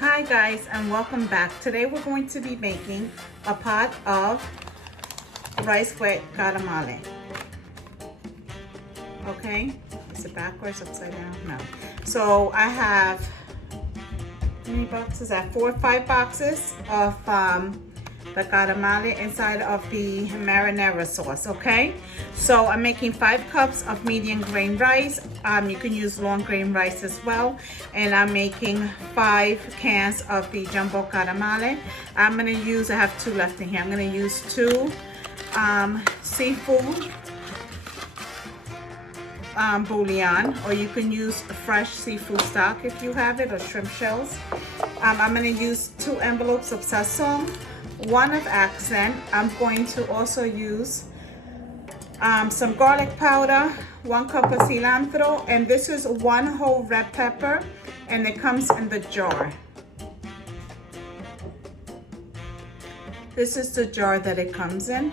Hi guys, and welcome back. Today we're going to be making a pot of rice with calamare. Okay, is it backwards, upside down? No. So I have, how many boxes? I have 4 or 5 boxes of the calamare inside of the marinara sauce. Okay, so I'm making 5 cups of medium grain rice. You can use long grain rice as well, and I'm making 5 cans of the jumbo calamare. I'm gonna use, I have 2 left in here. I'm gonna use 2 seafood bouillon, or you can use fresh seafood stock if you have it, or shrimp shells. I'm gonna use 2 envelopes of sazon, 1 of accent. I'm going to also use some garlic powder, 1 cup of cilantro, and this is 1 whole red pepper, and it comes in the jar. This is the jar that it comes in.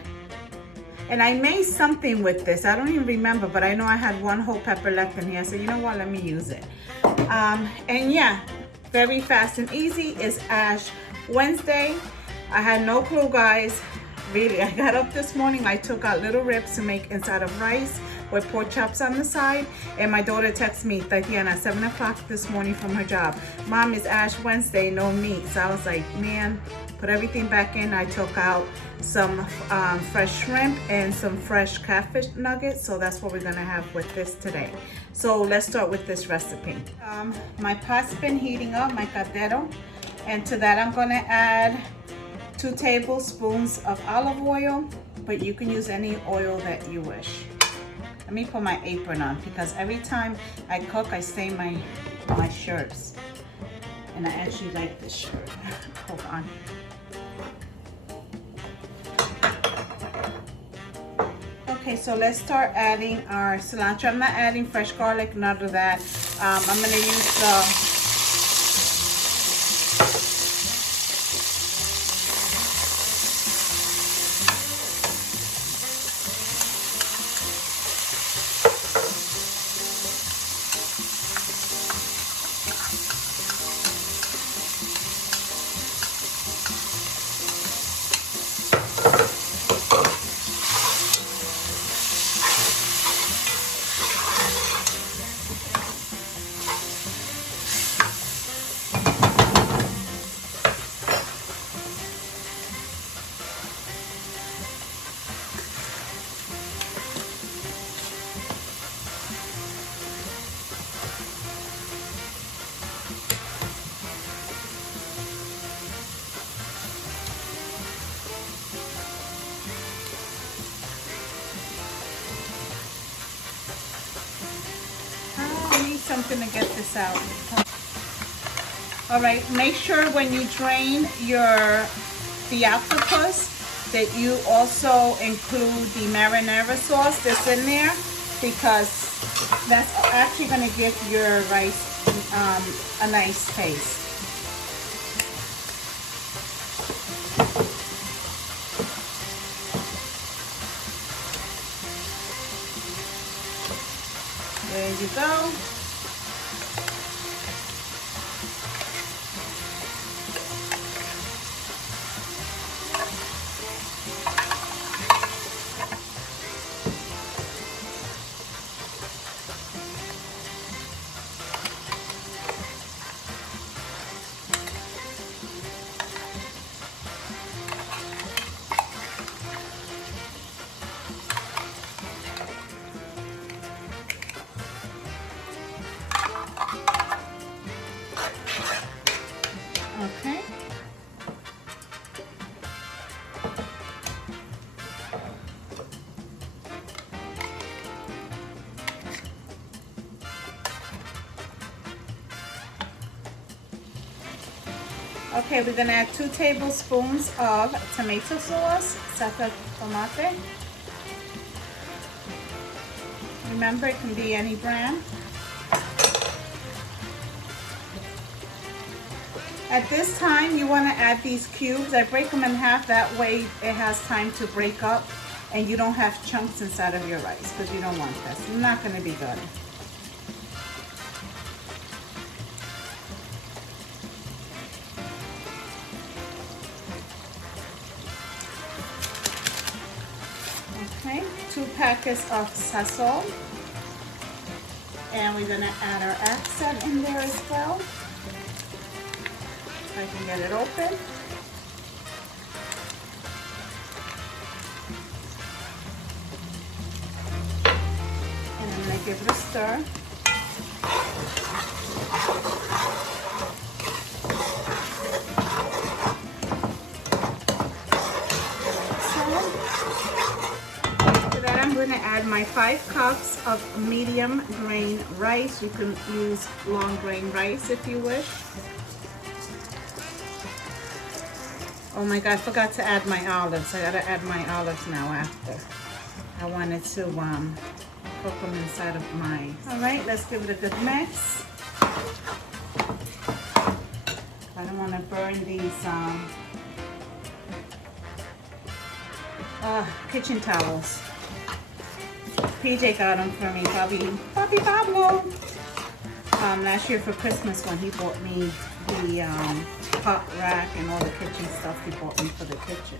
And I made something with this. I don't even remember, but I know I had 1 whole pepper left in here. So you know what, let me use it. And yeah, very fast and easy. It's Ash Wednesday. I had no clue, guys. Really, I got up this morning. I took out little ribs to make inside of rice with pork chops on the side. And my daughter texted me, Tatiana, at 7 o'clock this morning from her job. Mom, it's Ash Wednesday, no meat. So I was like, man, put everything back in. I took out some fresh shrimp and some fresh catfish nuggets. So that's what we're gonna have with this today. So let's start with this recipe. My pot's been heating up, my caldero. And to that, I'm gonna add 2 tablespoons of olive oil, but you can use any oil that you wish. Let me put my apron on, because every time I cook, I stain my shirts. And I actually like this shirt. Hold on. Okay, so let's start adding our cilantro. I'm not adding fresh garlic, none of that. I'm gonna use the something to get this out. All right, make sure when you drain the octopus that you also include the marinara sauce that's in there, because that's actually going to give your rice a nice taste. There you go. Okay. Okay, we're gonna add 2 tablespoons of tomato sauce, salsa tomate. Remember, it can be any brand. At this time, you want to add these cubes. I break them in half, that way it has time to break up and you don't have chunks inside of your rice, because you don't want this. It's not going to be good. 2 packets of sazon. And we're gonna add our accent in there as well. If I can get it open. And I'm gonna give it a stir. I'm going to add my 5 cups of medium grain rice. You can use long grain rice if you wish. Oh my God, I forgot to add my olives. I gotta add my olives now after. I wanted to cook them inside of mine. All right, let's give it a good mix. I don't want to burn these kitchen towels. PJ got them for me, Bobby Pablo. Last year for Christmas when he bought me the hot rack and all the kitchen stuff he bought me for the kitchen.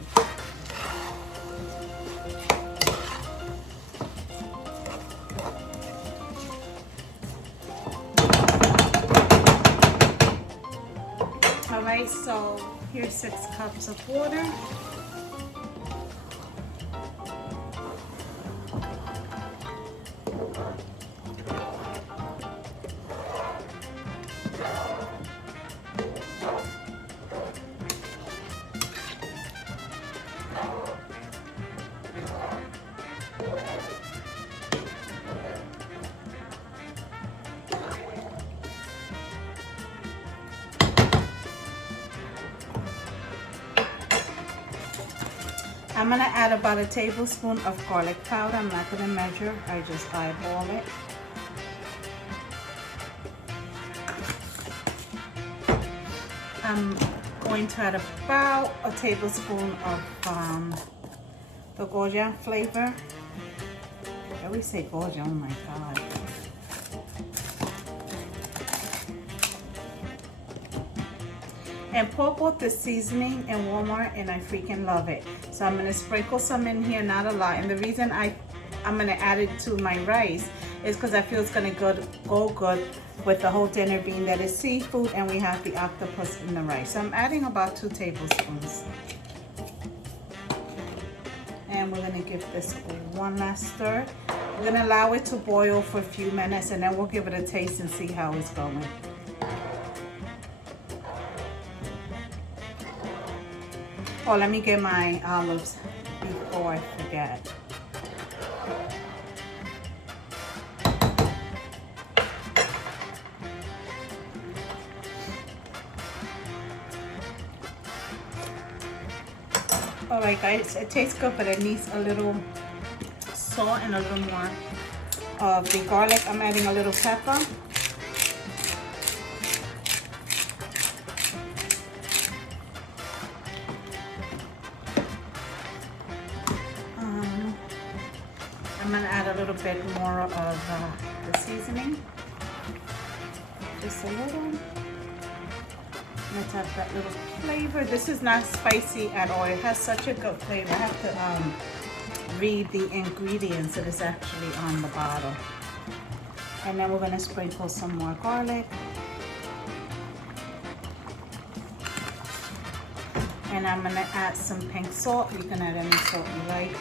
All right, so here's 6 cups of water. I'm gonna add about a tablespoon of garlic powder. I'm not gonna measure, I just eyeball it. I'm going to add about a tablespoon of the Goya flavor. I always say Goya, oh my God. And Paul bought the seasoning in Walmart and I freaking love it. So I'm gonna sprinkle some in here, not a lot. And the reason I'm gonna add it to my rice is because I feel it's gonna go good with the whole dinner being that it's seafood and we have the octopus in the rice. So I'm adding about 2 tablespoons. And we're gonna give this one last stir. We're gonna allow it to boil for a few minutes and then we'll give it a taste and see how it's going. Oh, let me get my olives before I forget. All right, guys, it tastes good, but it needs a little salt and a little more of the garlic. I'm adding a little pepper. I'm gonna add a little bit more of the seasoning, just a little. Let's have that little flavor. This is not spicy at all. It has such a good flavor. I have to read the ingredients that is actually on the bottle. And then we're gonna sprinkle some more garlic. And I'm gonna add some pink salt. You can add any salt you like.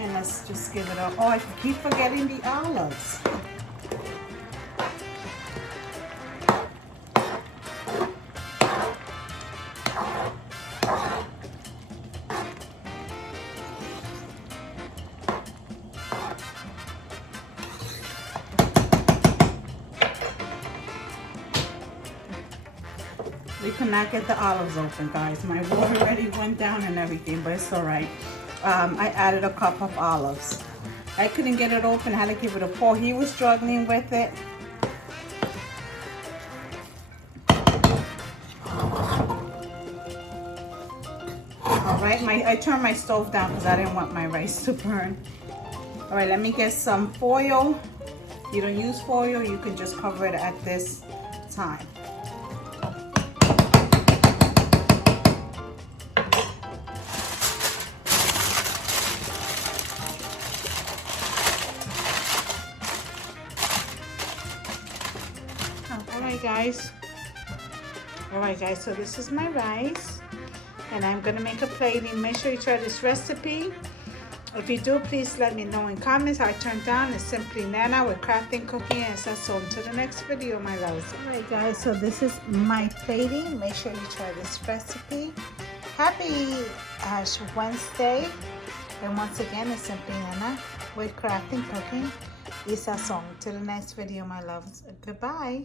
And let's just give it a, oh, I keep forgetting the olives. We could not get the olives open, guys. My water already went down and everything, but it's all right. I added a cup of olives. I couldn't get it open. I had to give it a pour. He was struggling with it. All right, I turned my stove down because I didn't want my rice to burn. All right, let me get some foil. If you don't use foil, you can just cover it at this time. Alright guys, so this is my rice, and I'm gonna make a plating. Make sure you try this recipe. If you do, please let me know in comments. I turned down. It's simply Nena with Crafting, Cooking, and Sazon. Until the next video, my loves. Alright guys, so this is my plating. Make sure you try this recipe. Happy Ash Wednesday. And once again, it's simply Nena with Crafting, Cooking, and Sazon. Till the next video, my loves. Goodbye.